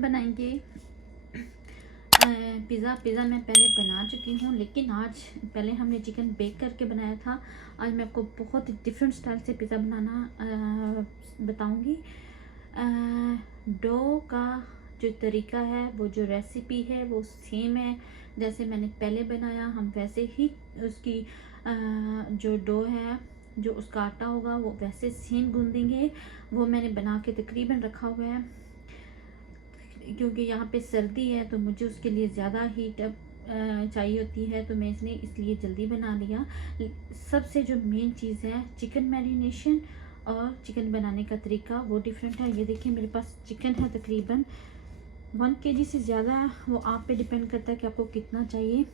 हम बनाएंगे पिज़्ज़ा मैं पहले बना चुकी हूँ, लेकिन आज पहले हमने चिकन बेक करके बनाया था। आज मैं आपको बहुत ही डिफरेंट स्टाइल से पिज़्ज़ा बनाना बताऊँगी। डो का जो तरीका है, वो जो रेसिपी है वो सेम है जैसे मैंने पहले बनाया। हम वैसे ही उसकी जो डो है, जो उसका आटा होगा वो वैसे सेम गूंदेंगे। वो मैंने बना के तकरीबन रखा हुआ है, क्योंकि यहाँ पे सर्दी है तो मुझे उसके लिए ज़्यादा हीट अप चाहिए होती है, तो मैं इसने इसलिए जल्दी बना लिया। सबसे जो मेन चीज़ है चिकन मैरिनेशन और चिकन बनाने का तरीका वो डिफरेंट है। ये देखिए मेरे पास चिकन है तकरीबन 1 kg से ज़्यादा है, वो आप पे डिपेंड करता है कि आपको कितना चाहिए।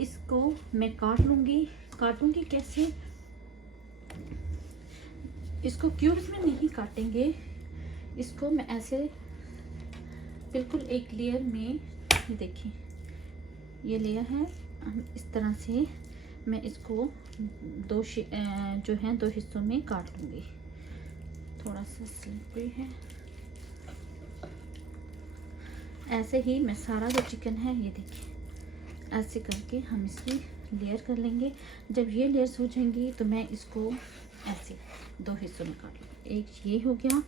इसको मैं काटूंगी कैसे, इसको क्यूब्स में नहीं काटेंगे, इसको मैं ऐसे बिल्कुल एक लेयर में, ये देखिए ये लेयर है, हम इस तरह से मैं इसको दो हिस्सों में काट लूँगी। थोड़ा सा स्लिपरी है। ऐसे ही मैं सारा जो चिकन है, ये देखिए ऐसे करके हम इसकी लेयर कर लेंगे। जब ये लेयर्स हो जाएंगी तो मैं इसको ऐसे 2 हिस्सों में काट लूँगी। एक ये हो गया,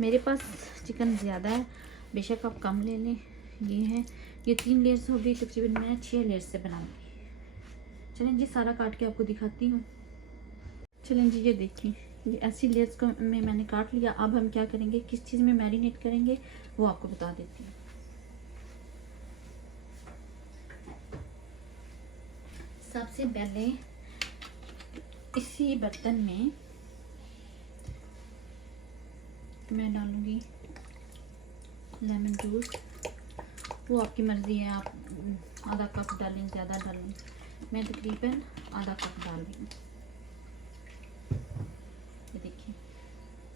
मेरे पास चिकन ज़्यादा है, बेशक आप कम ले लें। ये है, ये 3 लेयर्स हो गई, तकरीबन मैं 6 लेयर्स से बनाऊंगी। चलें जी सारा काट के आपको दिखाती हूँ। चलें जी, ये देखिए ये ऐसी लेयर्स को मैंने काट लिया। अब हम क्या करेंगे, किस चीज़ में मैरिनेट करेंगे वो आपको बता देती हूँ। सबसे पहले इसी बर्तन में मैं डालूंगी लेमन जूस। वो आपकी मर्ज़ी है, आप आधा कप डालें, ज़्यादा डालें। मैं तकरीबन आधा कप डाल रही हूँ। ये देखिए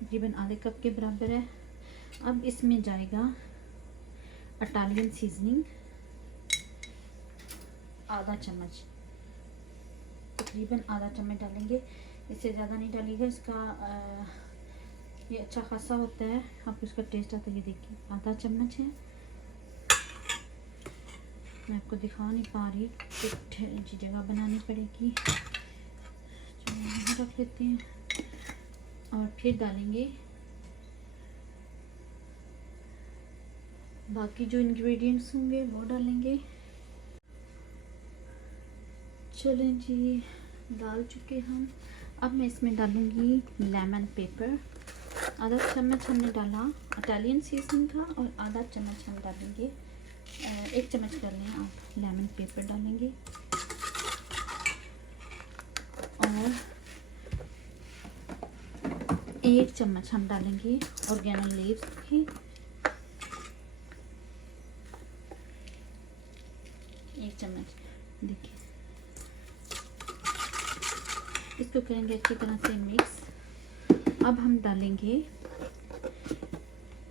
तकरीबन आधे कप के बराबर है। अब इसमें जाएगा इटालियन सीजनिंग आधा चम्मच, तकरीबन आधा चम्मच डालेंगे, इससे ज़्यादा नहीं डालिएगा। इसका ये अच्छा खासा होता है, आपको इसका टेस्ट आता है। ये देखिए आधा चम्मच है, मैं आपको दिखा नहीं पा रही, कुछ जगह बनानी पड़ेगी। रख लेते हैं और फिर डालेंगे बाकी जो इंग्रेडिएंट्स होंगे वो डालेंगे। चलें जी, डाल चुके हम। अब मैं इसमें डालूंगी लेमन पेपर। आधा चम्मच हमने डाला इटालियन सीजनिंग का, और आधा चम्मच हम डालेंगे, 1 चम्मच डालें आप लेमन पेपर डालेंगे, और 1 चम्मच हम डालेंगे ऑर्गेनो लीव्स की, 1 चम्मच। देखिए इसको करेंगे अच्छी तरह से मिक्स। अब हम डालेंगे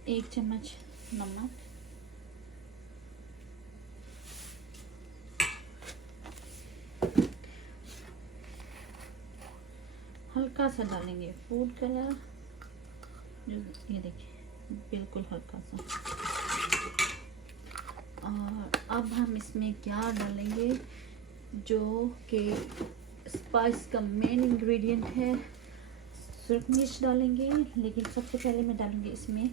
1 चम्मच नमक, हल्का सा डालेंगे फूड कलर, ये देखिए बिल्कुल हल्का सा। और अब हम इसमें क्या डालेंगे, जो कि स्पाइस का मेन इंग्रेडिएंट है, सुरख मिर्च डालेंगे। लेकिन सबसे पहले मैं डालूंगी इसमें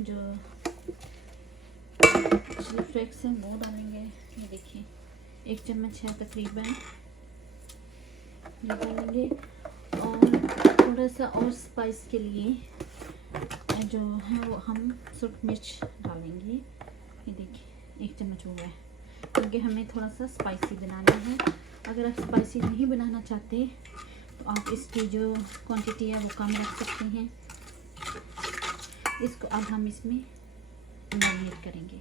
जो चिली फ्लेक्स है वो डालेंगे। ये देखिए 1 चम्मच है तकरीबन, ये डालेंगे। और थोड़ा सा और स्पाइस के लिए जो है वो हम सुरख मिर्च डालेंगे। ये देखिए 1 चम्मच हुआ है, क्योंकि हमें थोड़ा सा स्पाइसी बनाना है। अगर आप स्पाइसी नहीं बनाना चाहते तो आप इसकी जो क्वांटिटी है वो कम रख सकते हैं। इसको अब हम इसमें मैरिनेट करेंगे।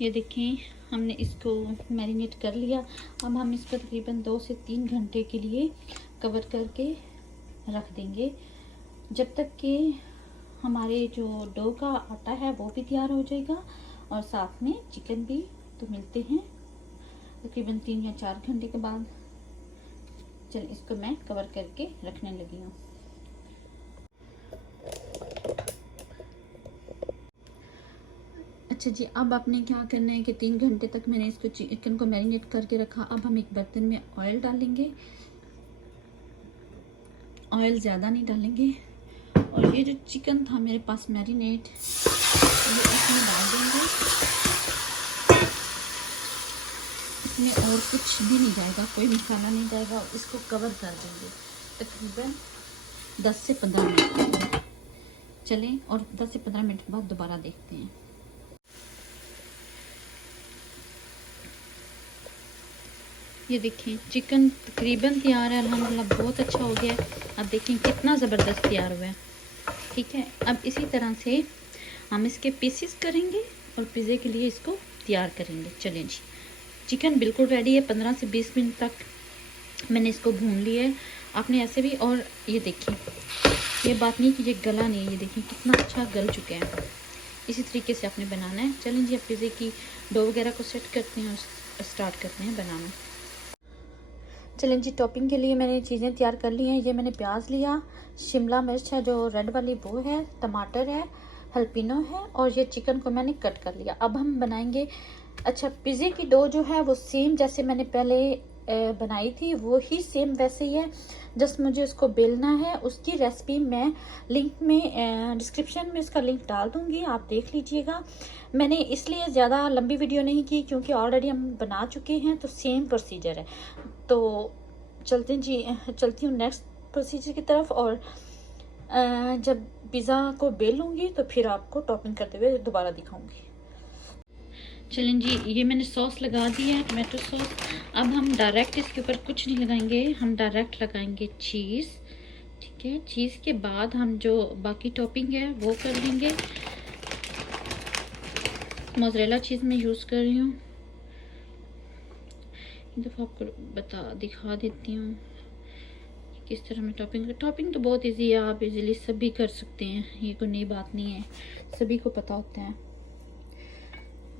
ये देखें हमने इसको मैरिनेट कर लिया। अब हम इसको तकरीबन 2 से 3 घंटे के लिए कवर करके रख देंगे, जब तक कि हमारे जो डो का आटा है वो भी तैयार हो जाएगा और साथ में चिकन भी। तो मिलते हैं तकरीबन 3 या 4 घंटे के बाद। चलिए इसको मैं कवर करके रखने लगी हूँ। अच्छा जी, अब आपने क्या करना है कि 3 घंटे तक मैंने इसको चिकन को मैरिनेट करके रखा। अब हम एक बर्तन में ऑयल डालेंगे, ऑयल ज़्यादा नहीं डालेंगे, और ये जो चिकन था मेरे पास मैरिनेट, ये इसमें डाल देंगे। इसमें और कुछ भी नहीं जाएगा, कोई मसाला नहीं जाएगा। इसको कवर कर देंगे तकरीबन 10 से 15 मिनट। चलें, और 10 से 15 मिनट के बाद दोबारा देखते हैं। ये देखें, चिकन तकरीबन तैयार है अल्हम्दुलिल्लाह, बहुत अच्छा हो गया है। अब देखें कितना ज़बरदस्त तैयार हुआ है। ठीक है, अब इसी तरह से हम इसके पीसेस करेंगे और पिज़्ज़े के लिए इसको तैयार करेंगे। चलें जी, चिकन बिल्कुल रेडी है। 15 से 20 मिनट तक मैंने इसको भून लिया है। आपने ऐसे भी, और ये देखिए, ये बात नहीं कि ये गला नहीं है, ये देखिए कितना अच्छा गल चुका है। इसी तरीके से आपने बनाना है। चलें जी, अब पिज़्ज़े की डो वगैरह को सेट करते हैं और स्टार्ट करते हैं बनाना। चलें जी, टॉपिंग के लिए मैंने चीज़ें तैयार कर ली हैं। ये मैंने प्याज लिया, शिमला मिर्च है जो रेड वाली वो है, टमाटर है, हल्पिनो है, और ये चिकन को मैंने कट कर लिया। अब हम बनाएंगे। अच्छा, पिज़्ज़े की डो जो है वो सेम जैसे मैंने पहले बनाई थी वो ही सेम वैसे ही है। जस्ट मुझे उसको बेलना है। उसकी रेसिपी मैं लिंक में डिस्क्रिप्शन में उसका लिंक डाल दूँगी, आप देख लीजिएगा। मैंने इसलिए ज़्यादा लंबी वीडियो नहीं की क्योंकि ऑलरेडी हम बना चुके हैं, तो सेम प्रोसीजर है। तो चलती हूँ नेक्स्ट प्रोसीजर की तरफ। और जब पिज़्ज़ा को बेलूँगी तो फिर आपको टॉपिंग करते हुए दोबारा दिखाऊँगी। चलें जी, ये मैंने सॉस लगा दी है, टमाटो सॉस। अब हम डायरेक्ट इसके ऊपर कुछ नहीं लगाएंगे, हम डायरेक्ट लगाएंगे चीज़। ठीक है, चीज़ के बाद हम जो बाकी टॉपिंग है वो कर लेंगे। मोज़रेला चीज़ मैं यूज़ कर रही हूँ। एक दफ़ा आपको दिखा देती हूँ किस तरह मैं टॉपिंग तो बहुत इजी है, आप इजीली सभी कर सकते हैं, ये कोई नई बात नहीं है, सभी को पता होता है।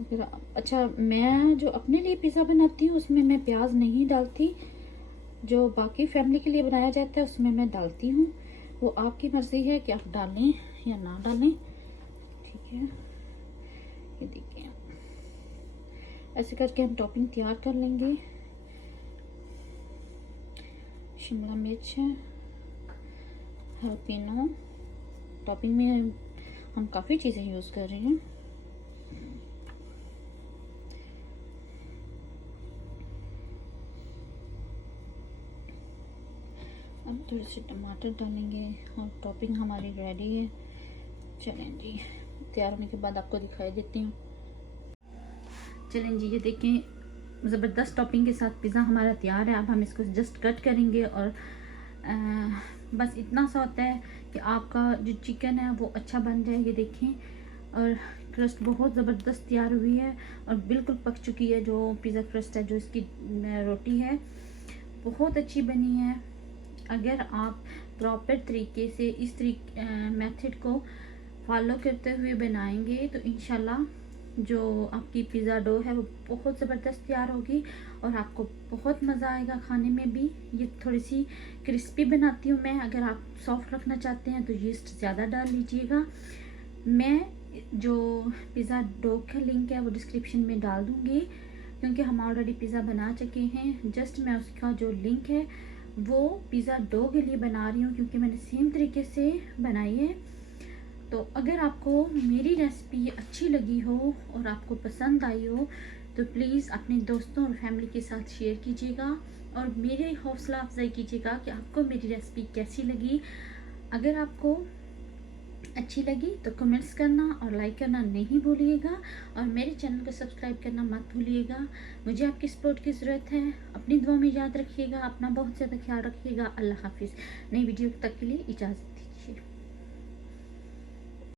अच्छा, मैं जो अपने लिए पिज़्ज़ा बनाती हूँ उसमें मैं प्याज नहीं डालती, जो बाकी फैमिली के लिए बनाया जाता है उसमें मैं डालती हूँ। वो आपकी मर्ज़ी है कि आप डालें या ना डालें। ठीक है, ये देखिए, ऐसे करके हम टॉपिंग तैयार कर लेंगे। शिमला मिर्च है, हल्पिनो, टॉपिंग में हम काफ़ी चीज़ें यूज़ कर रहे हैं। अब थोड़े से टमाटर डालेंगे और टॉपिंग हमारी रेडी है। चलें जी, तैयार होने के बाद आपको दिखाई देती हूँ। चलें जी, ये देखें, ज़बरदस्त टॉपिंग के साथ पिज़्ज़ा हमारा तैयार है। अब हम इसको जस्ट कट करेंगे और बस इतना सा होता है कि आपका जो चिकन है वो अच्छा बन जाए। ये देखें, और क्रस्ट बहुत ज़बरदस्त तैयार हुई है और बिल्कुल पक चुकी है। जो पिज़्ज़ा क्रस्ट है, जो इसकी रोटी है, बहुत अच्छी बनी है। अगर आप प्रॉपर तरीके से इस मेथड को फॉलो करते हुए बनाएंगे तो इंशाल्लाह जो आपकी पिज़्ज़ा डो है वो बहुत ज़बरदस्त तैयार होगी और आपको बहुत मज़ा आएगा खाने में भी। ये थोड़ी सी क्रिस्पी बनाती हूँ मैं, अगर आप सॉफ्ट रखना चाहते हैं तो यीस्ट ज़्यादा डाल लीजिएगा। मैं जो पिज़्ज़ा डो का लिंक है वो डिस्क्रिप्शन में डाल दूँगी क्योंकि हम ऑलरेडी पिज़्ज़ा बना चुके हैं। जस्ट मैं उसका जो लिंक है वो पिज़्ज़ा डो के लिए बना रही हूँ क्योंकि मैंने सेम तरीके से बनाई है। तो अगर आपको मेरी रेसिपी अच्छी लगी हो और आपको पसंद आई हो तो प्लीज़ अपने दोस्तों और फैमिली के साथ शेयर कीजिएगा और मेरे हौसला अफजाई कीजिएगा कि आपको मेरी रेसिपी कैसी लगी। अगर आपको अच्छी लगी तो कमेंट्स करना और लाइक करना नहीं भूलिएगा और मेरे चैनल को सब्सक्राइब करना मत भूलिएगा। मुझे आपकी सपोर्ट की ज़रूरत है। अपनी दुआ में याद रखिएगा, अपना बहुत ज़्यादा ख्याल रखिएगा। अल्लाह हाफिज़। नई वीडियो तक के लिए इजाज़त।